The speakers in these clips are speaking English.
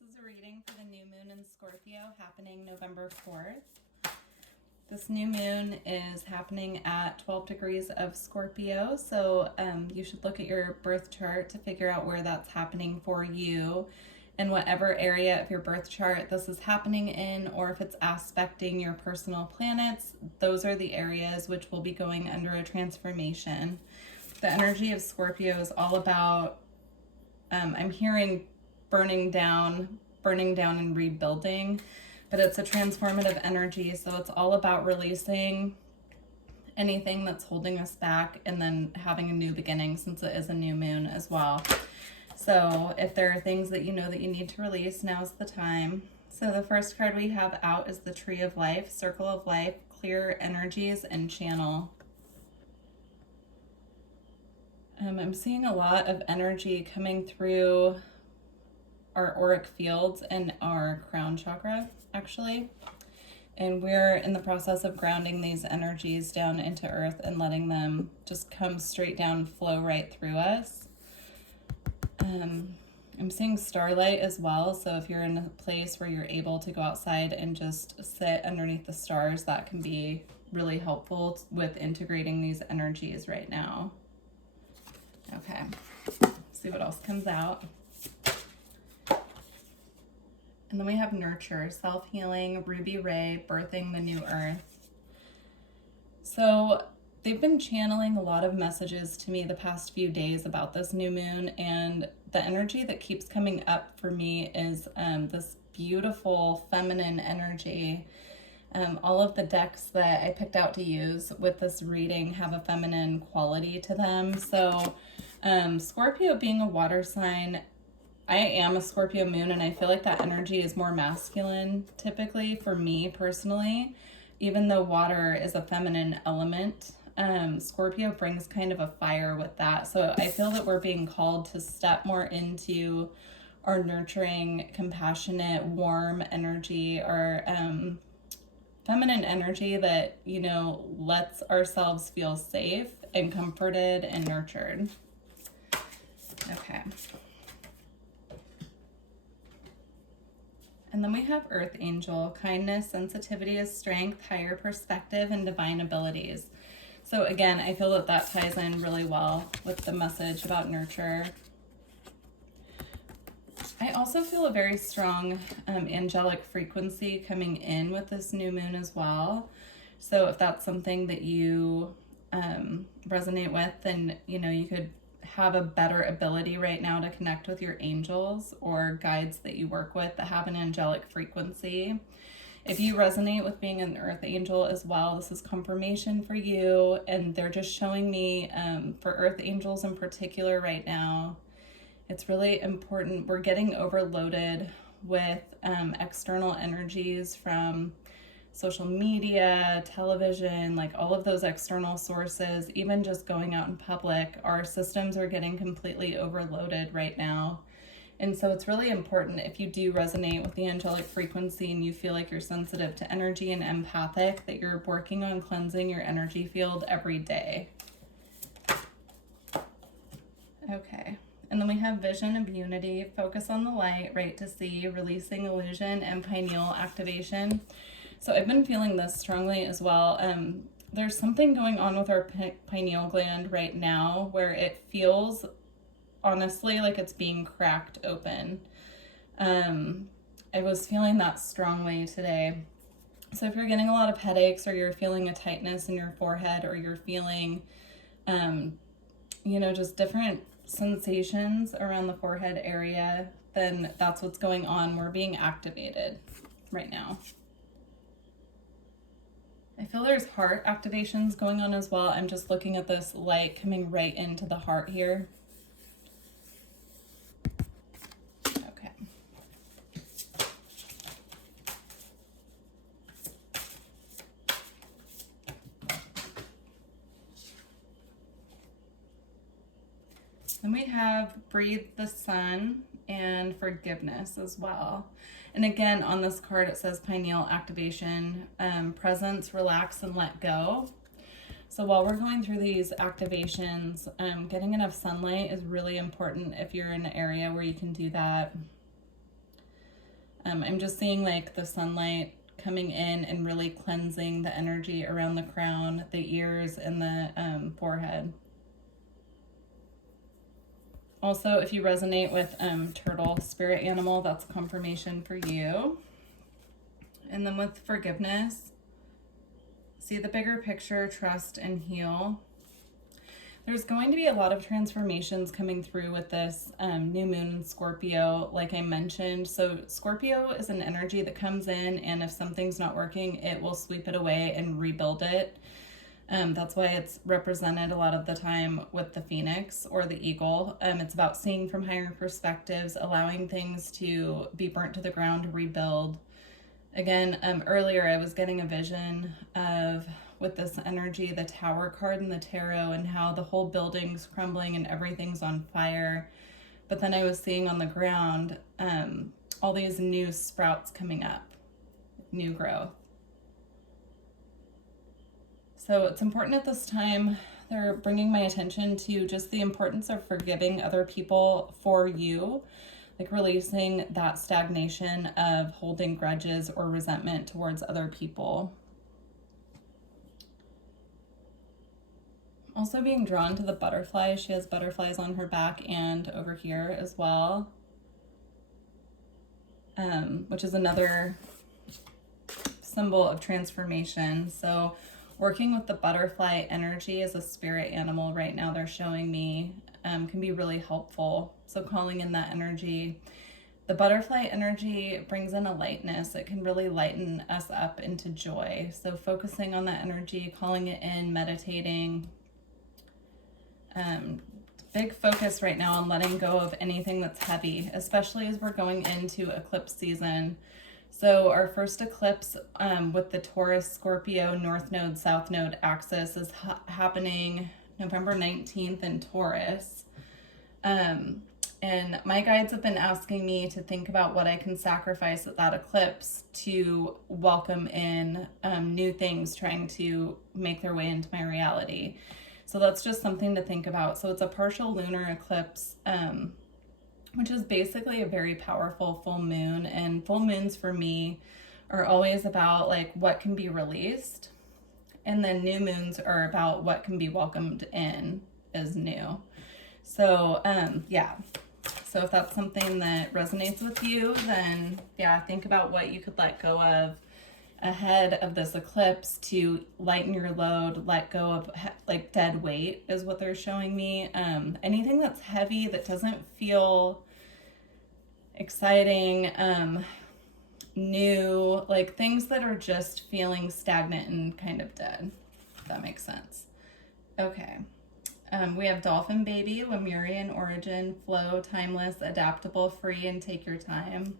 This is a reading for the new moon in Scorpio happening November 4th. This new moon is happening at 12 degrees of Scorpio, so you should look at your birth chart to figure out where that's happening for you in whatever area of your birth chart this is happening in, or if it's aspecting your personal planets. Those are the areas which will be going under a transformation. The energy of Scorpio is all about, I'm hearing burning down and rebuilding, but it's a transformative energy, so it's all about releasing anything that's holding us back and then having a new beginning, since it is a new moon as well. So if there are things that you know that you need to release, now's the time. So the first card we have out is the Tree of Life, Circle of Life, Clear Energies, and Channel. I'm seeing a lot of energy coming through our auric fields and our crown chakra, actually. And we're in the process of grounding these energies down into earth and letting them just come straight down, flow right through us. I'm seeing starlight as well, so if you're in a place where you're able to go outside and just sit underneath the stars, that can be really helpful with integrating these energies right now. Okay, let's see what else comes out. And then we have Nurture, Self-Healing, Ruby Ray, Birthing the New Earth. So they've been channeling a lot of messages to me the past few days about this new moon, and the energy that keeps coming up for me is this beautiful feminine energy. All of the decks that I picked out to use with this reading have a feminine quality to them. So Scorpio being a water sign, I am a Scorpio moon, and I feel like that energy is more masculine typically for me personally, even though water is a feminine element. Scorpio brings kind of a fire with that. So I feel that we're being called to step more into our nurturing, compassionate, warm energy, our feminine energy that, you know, lets ourselves feel safe and comforted and nurtured. Okay. And then we have Earth Angel, kindness, sensitivity is strength, higher perspective, and divine abilities. So again, I feel that that ties in really well with the message about nurture. I also feel a very strong angelic frequency coming in with this new moon as well. So if that's something that you resonate with, then, you know, you could have a better ability right now to connect with your angels or guides that you work with that have an angelic frequency. If you resonate with being an earth angel as well, this is confirmation for you. And they're just showing me for earth angels in particular right now, it's really important. We're getting overloaded with external energies from social media, television, like all of those external sources, even just going out in public. Our systems are getting completely overloaded right now. And so it's really important, if you do resonate with the angelic frequency and you feel like you're sensitive to energy and empathic, that you're working on cleansing your energy field every day. Okay. And then we have Vision of Unity, Focus on the Light, Right to See, Releasing Illusion, and Pineal Activation. So I've been feeling this strongly as well. There's something going on with our pineal gland right now where it feels, honestly, like it's being cracked open. I was feeling that strongly today. So if you're getting a lot of headaches, or you're feeling a tightness in your forehead, or you're feeling, you know, just different sensations around the forehead area, then that's what's going on. We're being activated right now. I feel there's heart activations going on as well. I'm just looking at this light coming right into the heart here. Okay. Then we have Breathe the Sun and Forgiveness as well. And again, on this card, it says pineal activation, presence, relax, and let go. So while we're going through these activations, getting enough sunlight is really important if you're in an area where you can do that. I'm just seeing like the sunlight coming in and really cleansing the energy around the crown, the ears, and the forehead. Also, if you resonate with turtle spirit animal, that's confirmation for you. And then with forgiveness, see the bigger picture, trust, and heal. There's going to be a lot of transformations coming through with this new moon in Scorpio, like I mentioned. So Scorpio is an energy that comes in, and if something's not working, it will sweep it away and rebuild it. That's why it's represented a lot of the time with the phoenix or the eagle. It's about seeing from higher perspectives, allowing things to be burnt to the ground to rebuild. Again, earlier I was getting a vision of, with this energy, the Tower card in the tarot, and how the whole building's crumbling and everything's on fire. But then I was seeing on the ground all these new sprouts coming up, new growth. So it's important at this time, they're bringing my attention to just the importance of forgiving other people for you, like releasing that stagnation of holding grudges or resentment towards other people. Also being drawn to the butterfly. She has butterflies on her back and over here as well, which is another symbol of transformation. So working with the butterfly energy as a spirit animal right now, they're showing me, can be really helpful. So calling in that energy. The butterfly energy brings in a lightness. It can really lighten us up into joy. So focusing on that energy, calling it in, meditating. Big focus right now on letting go of anything that's heavy, especially as we're going into eclipse season. So our first eclipse with the Taurus Scorpio North Node, South Node axis is happening November 19th in Taurus. And my guides have been asking me to think about what I can sacrifice at that eclipse to welcome in new things trying to make their way into my reality. So that's just something to think about. So it's a partial lunar eclipse, which is basically a very powerful full moon. And full moons for me are always about like what can be released. And then new moons are about what can be welcomed in as new. So yeah. So if that's something that resonates with you, then yeah, think about what you could let go of ahead of this eclipse to lighten your load, let go of like dead weight is what they're showing me. Anything that's heavy that doesn't feel exciting, new, like things that are just feeling stagnant and kind of dead, if that makes sense. Okay. We have Dolphin Baby, Lemurian origin, flow, timeless, adaptable, free, and take your time.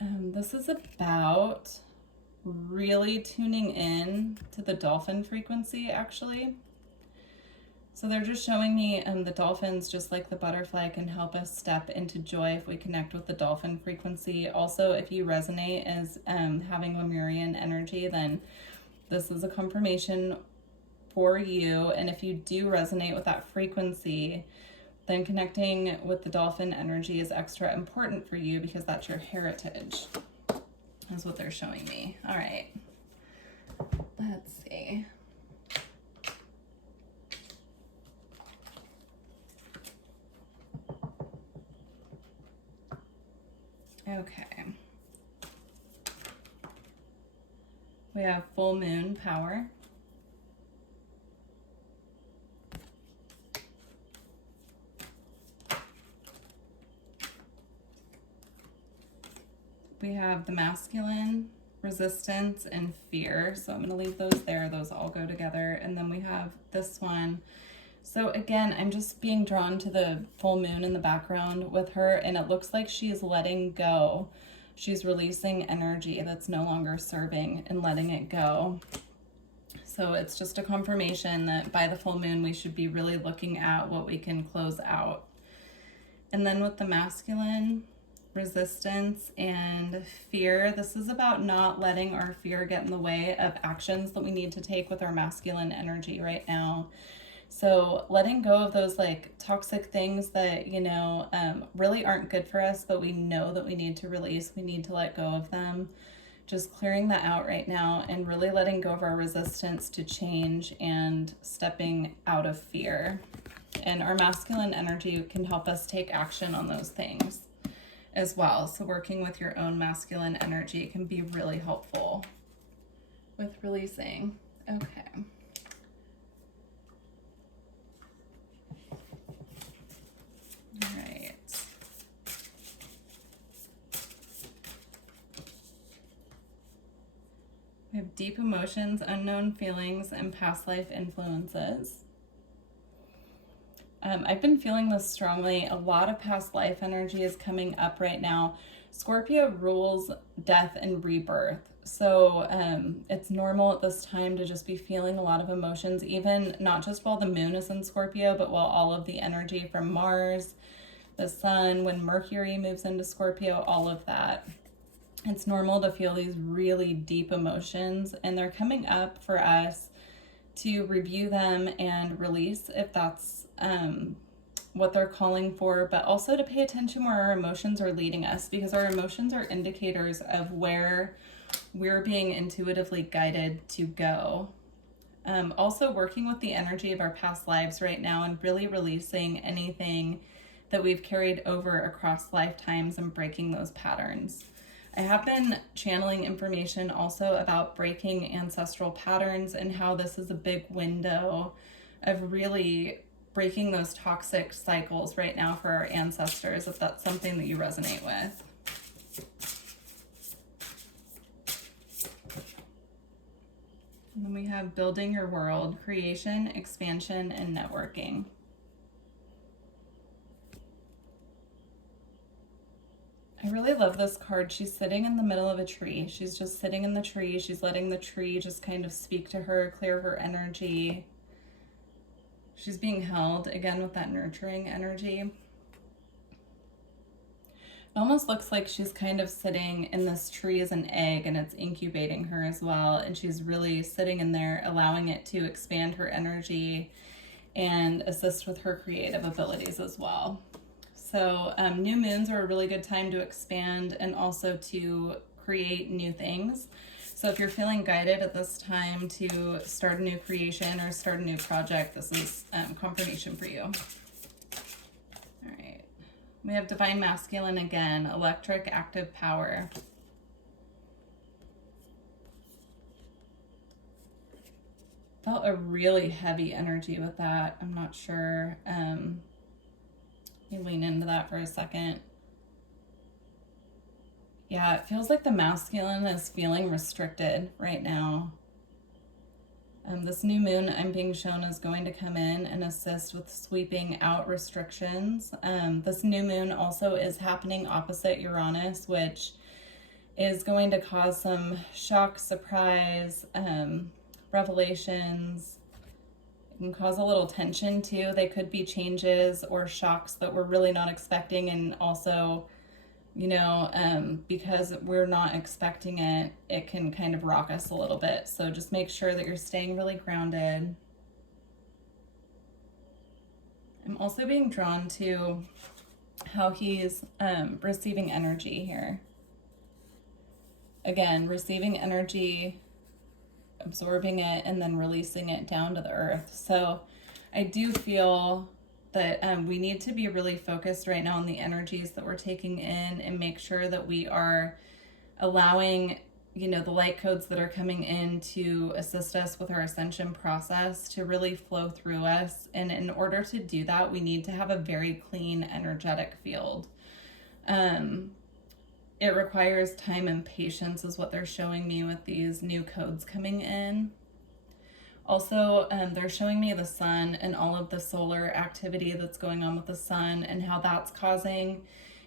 This is about really tuning in to the dolphin frequency, actually. So they're just showing me the dolphins, just like the butterfly, can help us step into joy if we connect with the dolphin frequency. Also, if you resonate as having Lemurian energy, then this is a confirmation for you. And if you do resonate with that frequency, then connecting with the dolphin energy is extra important for you because that's your heritage, is what they're showing me. All right, let's see. Okay. We have full moon power. We have the masculine, resistance, and fear. So I'm going to leave those there. Those all go together. And then we have this one. So again, I'm just being drawn to the full moon in the background with her, and it looks like she's letting go. She's releasing energy that's no longer serving and letting it go. So it's just a confirmation that by the full moon, we should be really looking at what we can close out. And then with the masculine, resistance, and fear, this is about not letting our fear get in the way of actions that we need to take with our masculine energy right now. So letting go of those like toxic things that, really aren't good for us, but we know that we need to release, we need to let go of them. Just clearing that out right now and really letting go of our resistance to change and stepping out of fear. And our masculine energy can help us take action on those things as well. So working with your own masculine energy can be really helpful with releasing. Okay. All right. We have deep emotions, unknown feelings, and past life influences. I've been feeling this strongly. A lot of past life energy is coming up right now. Scorpio rules death and rebirth. So it's normal at this time to just be feeling a lot of emotions, even not just while the moon is in Scorpio, but while all of the energy from Mars, the sun, when Mercury moves into Scorpio, all of that. It's normal to feel these really deep emotions, and they're coming up for us to review them and release if that's what they're calling for, but also to pay attention where our emotions are leading us, because our emotions are indicators of where we're being intuitively guided to go. Also working with the energy of our past lives right now and really releasing anything that we've carried over across lifetimes and breaking those patterns. I have been channeling information also about breaking ancestral patterns and how this is a big window of really breaking those toxic cycles right now for our ancestors, if that's something that you resonate with. And then we have building your world, creation, expansion, and networking. I really love this card. She's sitting in the middle of a tree. She's just sitting in the tree. She's letting the tree just kind of speak to her, clear her energy. She's being held, again, with that nurturing energy. It almost looks like she's kind of sitting in this tree as an egg, and it's incubating her as well. And she's really sitting in there, allowing it to expand her energy and assist with her creative abilities as well. So new moons are a really good time to expand and also to create new things. So if you're feeling guided at this time to start a new creation or start a new project, this is confirmation for you. All right. We have divine masculine again, electric, active power. Felt a really heavy energy with that. I'm not sure. Let me lean into that for a second. Yeah, it feels like the masculine is feeling restricted right now. This new moon I'm being shown is going to come in and assist with sweeping out restrictions. This new moon also is happening opposite Uranus, which is going to cause some shock, surprise, revelations. It can cause a little tension too. They could be changes or shocks that we're really not expecting, and also, because we're not expecting it, it can kind of rock us a little bit. So just make sure that you're staying really grounded. I'm also being drawn to how he's receiving energy here. Again, receiving energy, absorbing it, and then releasing it down to the earth. So I do feel that we need to be really focused right now on the energies that we're taking in and make sure that we are allowing, the light codes that are coming in to assist us with our ascension process to really flow through us. And in order to do that, we need to have a very clean energetic field. It requires time and patience is what they're showing me with these new codes coming in. Also, they're showing me the sun and all of the solar activity that's going on with the sun and how that's causing,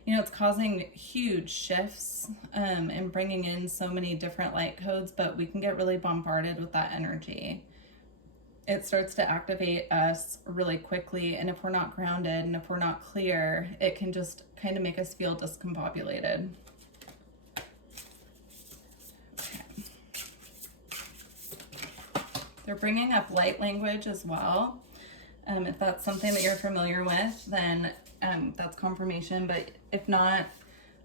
it's causing huge shifts and bringing in so many different light codes, but we can get really bombarded with that energy. It starts to activate us really quickly, and if we're not grounded and if we're not clear, it can just kind of make us feel discombobulated. They're bringing up light language as well. If that's something that you're familiar with, then that's confirmation. But if not,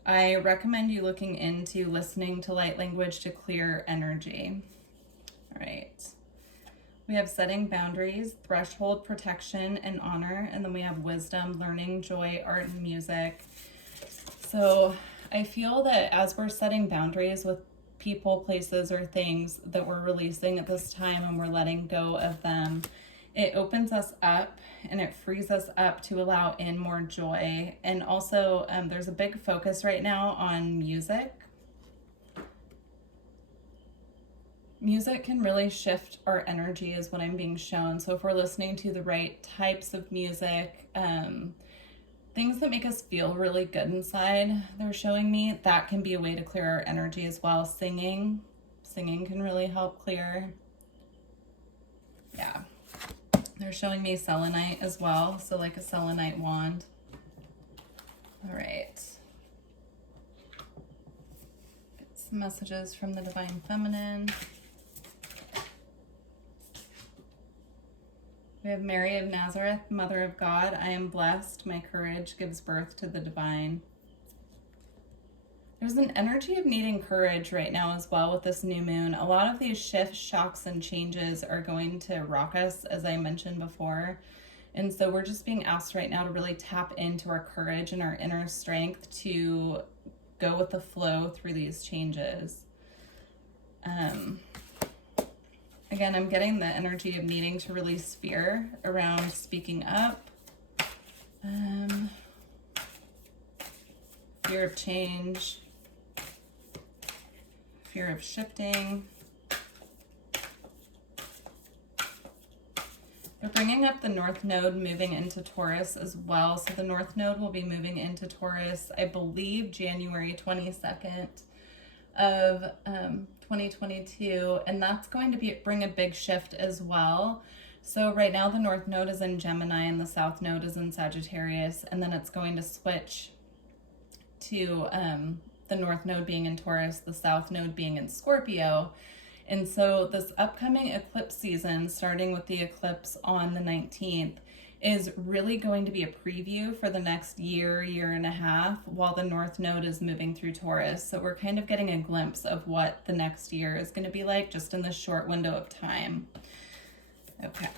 I recommend you looking into listening to light language to clear energy. All right. We have setting boundaries, threshold, protection, and honor. And then we have wisdom, learning, joy, art, and music. So I feel that as we're setting boundaries with people, places, or things that we're releasing at this time and we're letting go of them, it opens us up and it frees us up to allow in more joy. And also there's a big focus right now on music. Music can really shift our energy is what I'm being shown. So if we're listening to the right types of music, things that make us feel really good inside, they're showing me, that can be a way to clear our energy as well. Singing can really help clear. Yeah. They're showing me selenite as well, so like a selenite wand. All right. Get some messages from the Divine Feminine. We have Mary of Nazareth, Mother of God. I am blessed. My courage gives birth to the divine. There's an energy of needing courage right now as well with this new moon. A lot of these shifts, shocks, and changes are going to rock us, as I mentioned before. And so we're just being asked right now to really tap into our courage and our inner strength to go with the flow through these changes. Again, I'm getting the energy of needing to release fear around speaking up. Fear of change. Fear of shifting. They're bringing up the North Node moving into Taurus as well. So the North Node will be moving into Taurus, I believe, January 22nd of 2022. And that's going to bring a big shift as well. So right now the North Node is in Gemini and the South Node is in Sagittarius. And then it's going to switch to the North Node being in Taurus, the South Node being in Scorpio. And so this upcoming eclipse season, starting with the eclipse on the 19th, is really going to be a preview for the next year and a half while the North Node is moving through Taurus. So we're kind of getting a glimpse of what the next year is going to be like just in this short window of time. Okay.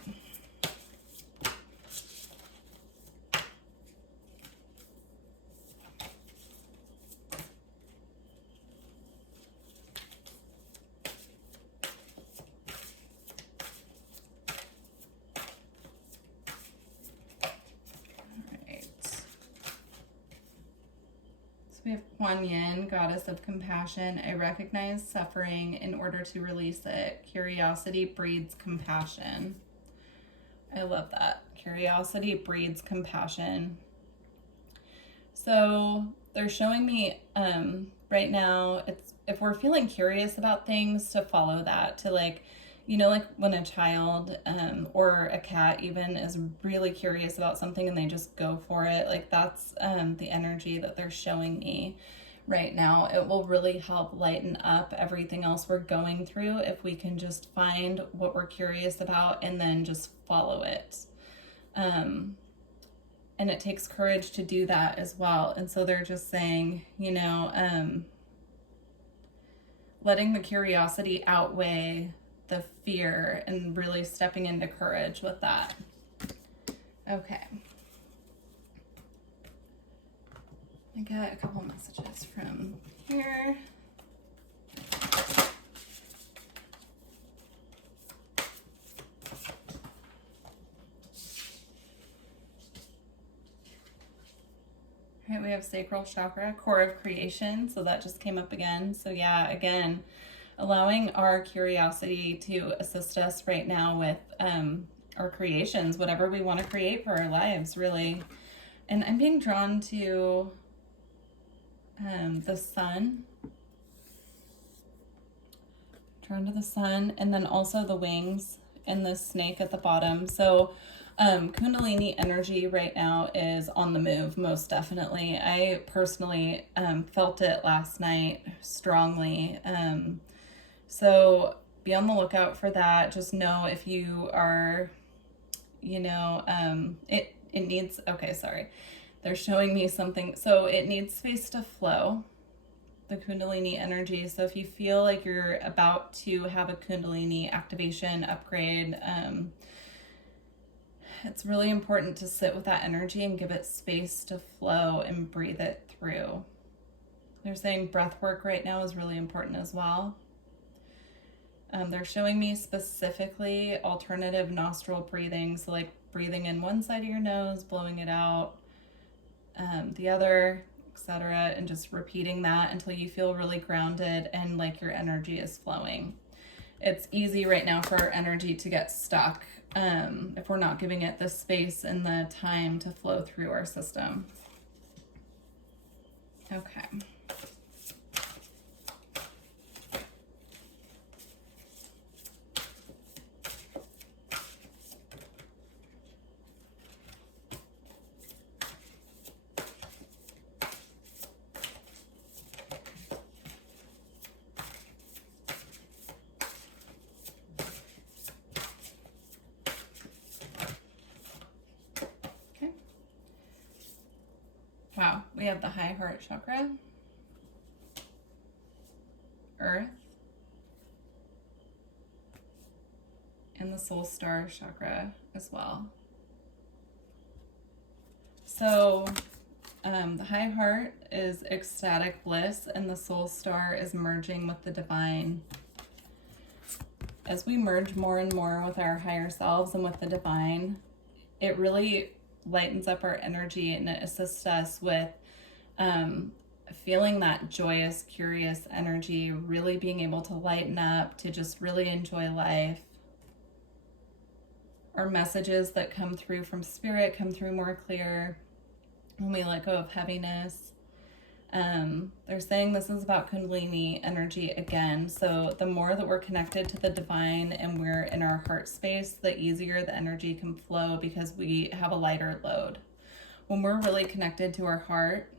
We have Kuan Yin, Goddess of Compassion. I recognize suffering in order to release it. Curiosity breeds compassion. I love that. Curiosity breeds compassion. So they're showing me right now, it's if we're feeling curious about things, to follow that, to like, you know, like when a child or a cat even is really curious about something and they just go for it. Like that's the energy that they're showing me right now. It will really help lighten up everything else we're going through if we can just find what we're curious about and then just follow it. And it takes courage to do that as well. And so they're just saying, you know, letting the curiosity outweigh the fear and really stepping into courage with that. Okay. I got a couple messages from here. All right, we have Sacral Chakra, core of creation. So that just came up again. So yeah, again, allowing our curiosity to assist us right now with our creations, whatever we want to create for our lives, really. And I'm being drawn to the sun. Drawn to the sun, and then also the wings and the snake at the bottom. So Kundalini energy right now is on the move, most definitely. I personally felt it last night strongly. So be on the lookout for that. Just know if you are, you know, it needs, okay, sorry. They're showing me something. So it needs space to flow, the Kundalini energy. So if you feel like you're about to have a Kundalini activation, upgrade, it's really important to sit with that energy and give it space to flow and breathe it through. They're saying breath work right now is really important as well. They're showing me specifically alternative nostril breathing. So like breathing in one side of your nose, blowing it out, the other, etc. And just repeating that until you feel really grounded and like your energy is flowing. It's easy right now for our energy to get stuck if we're not giving it the space and the time to flow through our system. Okay. Wow, we have the high heart chakra, earth, and the soul star chakra as well. So the high heart is ecstatic bliss, and the soul star is merging with the divine. As we merge more and more with our higher selves and with the divine, it really lightens up our energy, and it assists us with feeling that joyous, curious energy, really being able to lighten up, to just really enjoy life. Our messages that come through from spirit come through more clear when we let go of heaviness. They're saying this is about Kundalini energy again. So the more that we're connected to the divine and we're in our heart space, the easier the energy can flow because we have a lighter load. When we're really connected to our heart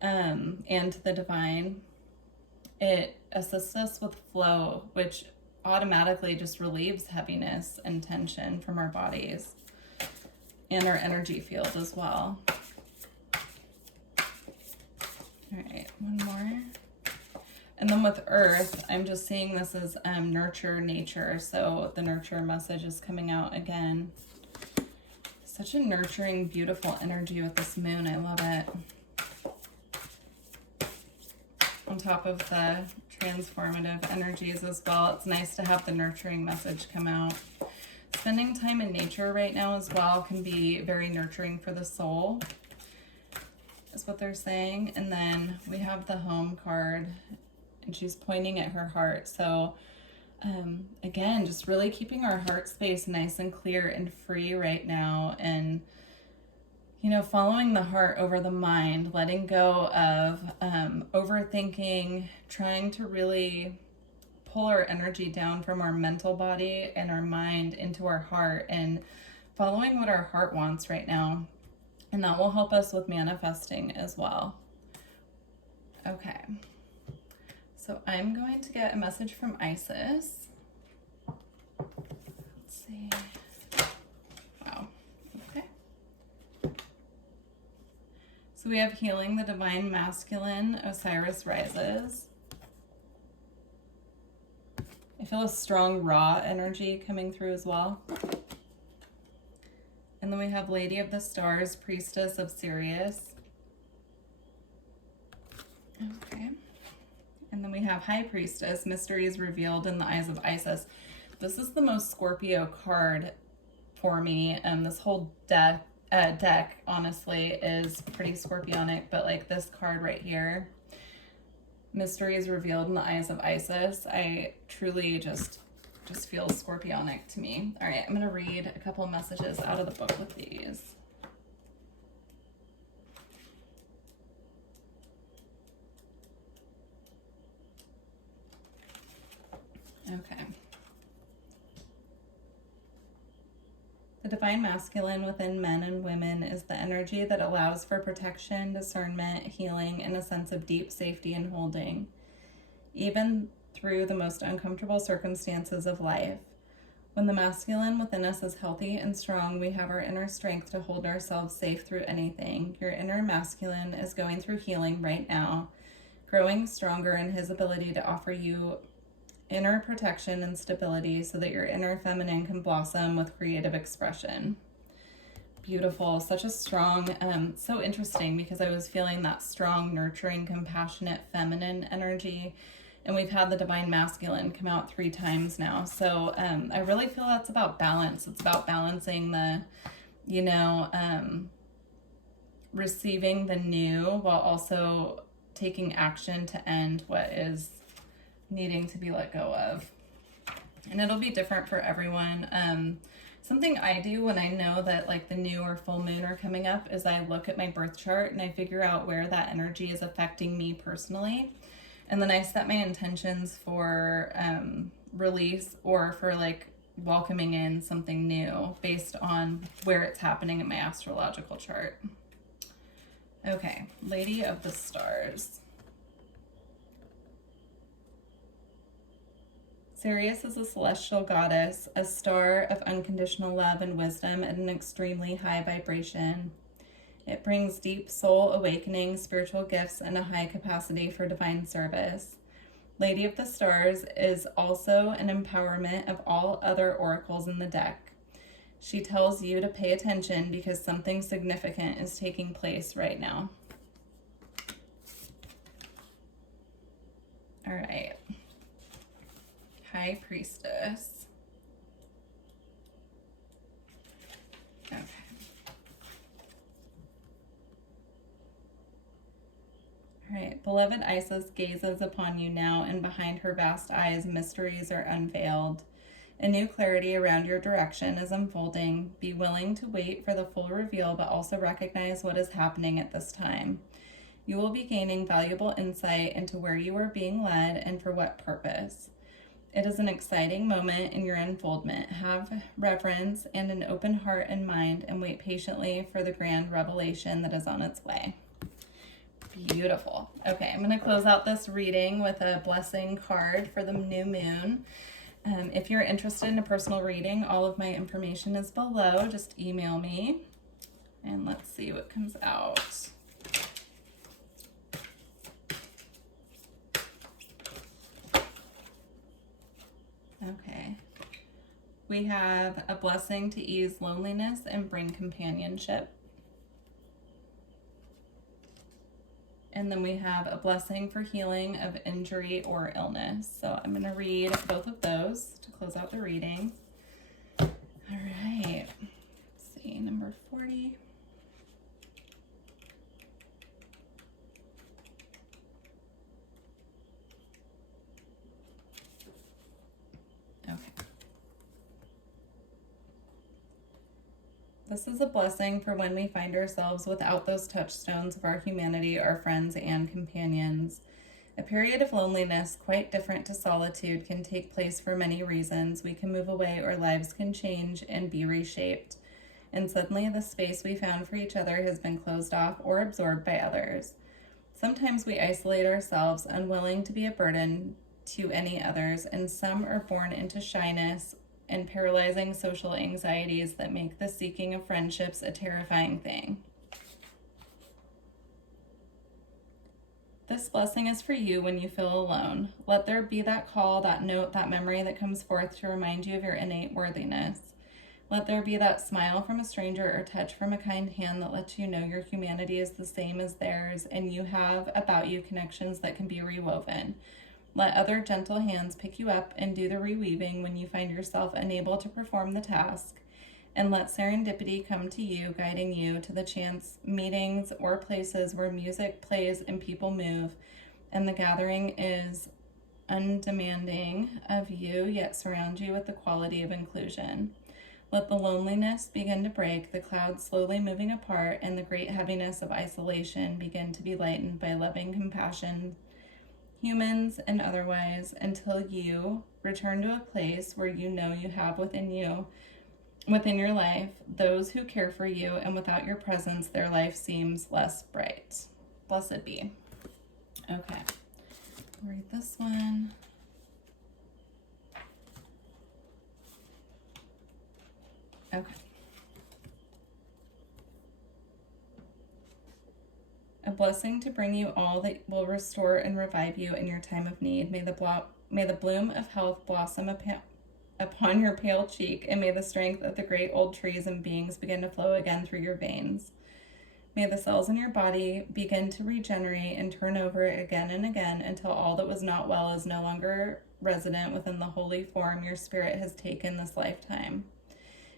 and to the divine, it assists us with flow, which automatically just relieves heaviness and tension from our bodies and our energy field as well. All right, one more. And then with earth, I'm just seeing this as nurture nature. So the nurture message is coming out again. Such a nurturing, beautiful energy with this moon. I love it. On top of the transformative energies as well, it's nice to have the nurturing message come out. Spending time in nature right now as well can be very nurturing for the soul, is what they're saying. And then we have the home card, and she's pointing at her heart. So again, just really keeping our heart space nice and clear and free right now, and you know, following the heart over the mind, letting go of overthinking, trying to really pull our energy down from our mental body and our mind into our heart, and following what our heart wants right now. And that will help us with manifesting as well. Okay. So I'm going to get a message from Isis. Let's see. Wow. Okay. So we have healing the divine masculine, Osiris rises. I feel a strong raw energy coming through as well. And then we have Lady of the Stars, Priestess of Sirius. Okay. And then we have High Priestess, Mysteries Revealed in the Eyes of Isis. This is the most Scorpio card for me. This whole deck, honestly, is pretty Scorpionic, but like this card right here, Mysteries Revealed in the Eyes of Isis, I truly just feels Scorpionic to me. All right, I'm going to read a couple of messages out of the book with these. Okay. The divine masculine within men and women is the energy that allows for protection, discernment, healing, and a sense of deep safety and holding, even through the most uncomfortable circumstances of life. When the masculine within us is healthy and strong, we have our inner strength to hold ourselves safe through anything. Your inner masculine is going through healing right now, growing stronger in his ability to offer you inner protection and stability so that your inner feminine can blossom with creative expression. Beautiful. Such a strong, so interesting because I was feeling that strong, nurturing, compassionate, feminine energy. And we've had the divine masculine come out 3 times now. So I really feel that's about balance. It's about balancing the, receiving the new while also taking action to end what is needing to be let go of. And it'll be different for everyone. Something I do when I know that like the new or full moon are coming up is I look at my birth chart and I figure out where that energy is affecting me personally. And then I set my intentions for release or for like welcoming in something new based on where it's happening in my astrological chart. Okay, Lady of the Stars. Sirius is a celestial goddess, a star of unconditional love and wisdom at an extremely high vibration. It brings deep soul awakening, spiritual gifts, and a high capacity for divine service. Lady of the Stars is also an empowerment of all other oracles in the deck. She tells you to pay attention because something significant is taking place right now. All right. High Priestess. Okay. All right. Beloved Isis gazes upon you now, and behind her vast eyes, mysteries are unveiled. A new clarity around your direction is unfolding. Be willing to wait for the full reveal, but also recognize what is happening at this time. You will be gaining valuable insight into where you are being led and for what purpose. It is an exciting moment in your unfoldment. Have reverence and an open heart and mind, and wait patiently for the grand revelation that is on its way. Beautiful. Okay, I'm going to close out this reading with a blessing card for the new moon. If you're interested in a personal reading, all of my information is below. Just email me, and let's see what comes out. Okay, we have a blessing to ease loneliness and bring companionship. And then we have a blessing for healing of injury or illness. So I'm going to read both of those to close out the reading. All right, let's see, number 40. This is a blessing for when we find ourselves without those touchstones of our humanity, our friends and companions. A period of loneliness, quite different to solitude, can take place for many reasons. We can move away or lives can change and be reshaped. And suddenly the space we found for each other has been closed off or absorbed by others. Sometimes we isolate ourselves, unwilling to be a burden to any others, and some are born into shyness and paralyzing social anxieties that make the seeking of friendships a terrifying thing. This blessing is for you when you feel alone. Let there be that call, that note, that memory that comes forth to remind you of your innate worthiness. Let there be that smile from a stranger or touch from a kind hand that lets you know your humanity is the same as theirs and you have about you connections that can be rewoven. Let other gentle hands pick you up and do the reweaving when you find yourself unable to perform the task. And let serendipity come to you, guiding you to the chance meetings or places where music plays and people move, and the gathering is undemanding of you, yet surround you with the quality of inclusion. Let the loneliness begin to break, the clouds slowly moving apart, and the great heaviness of isolation begin to be lightened by loving compassion, humans and otherwise, until you return to a place where you know you have within your life those who care for you, and without your presence their life seems less bright. Blessed be. Okay, I'll read this one. Okay. A blessing to bring you all that will restore and revive you in your time of need. May the bloom of health blossom upon your pale cheek, and may the strength of the great old trees and beings begin to flow again through your veins. May the cells in your body begin to regenerate and turn over again and again until all that was not well is no longer resident within the holy form your spirit has taken this lifetime.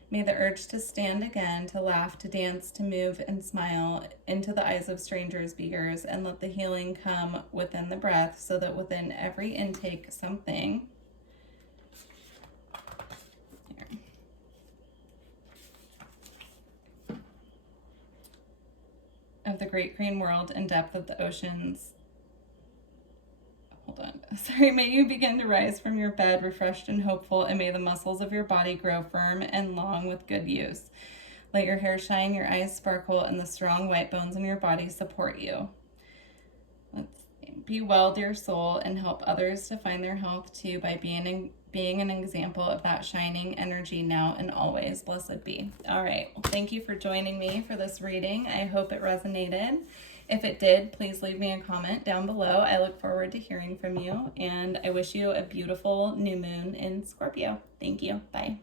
May the urge to stand again, to laugh, to dance, to move and smile into the eyes of strangers be yours, and let the healing come within the breath, so that within every intake something of the great green world and depth of the oceans. Hold on. Sorry, may you begin to rise from your bed refreshed and hopeful, and may the muscles of your body grow firm and long with good use. Let your hair shine, your eyes sparkle, and the strong white bones in your body support you. Be well, dear soul, and help others to find their health too by being an example of that shining energy now and always. Blessed be. All right. Well, thank you for joining me for this reading. I hope it resonated. If it did, please leave me a comment down below. I look forward to hearing from you, and I wish you a beautiful new moon in Scorpio. Thank you. Bye.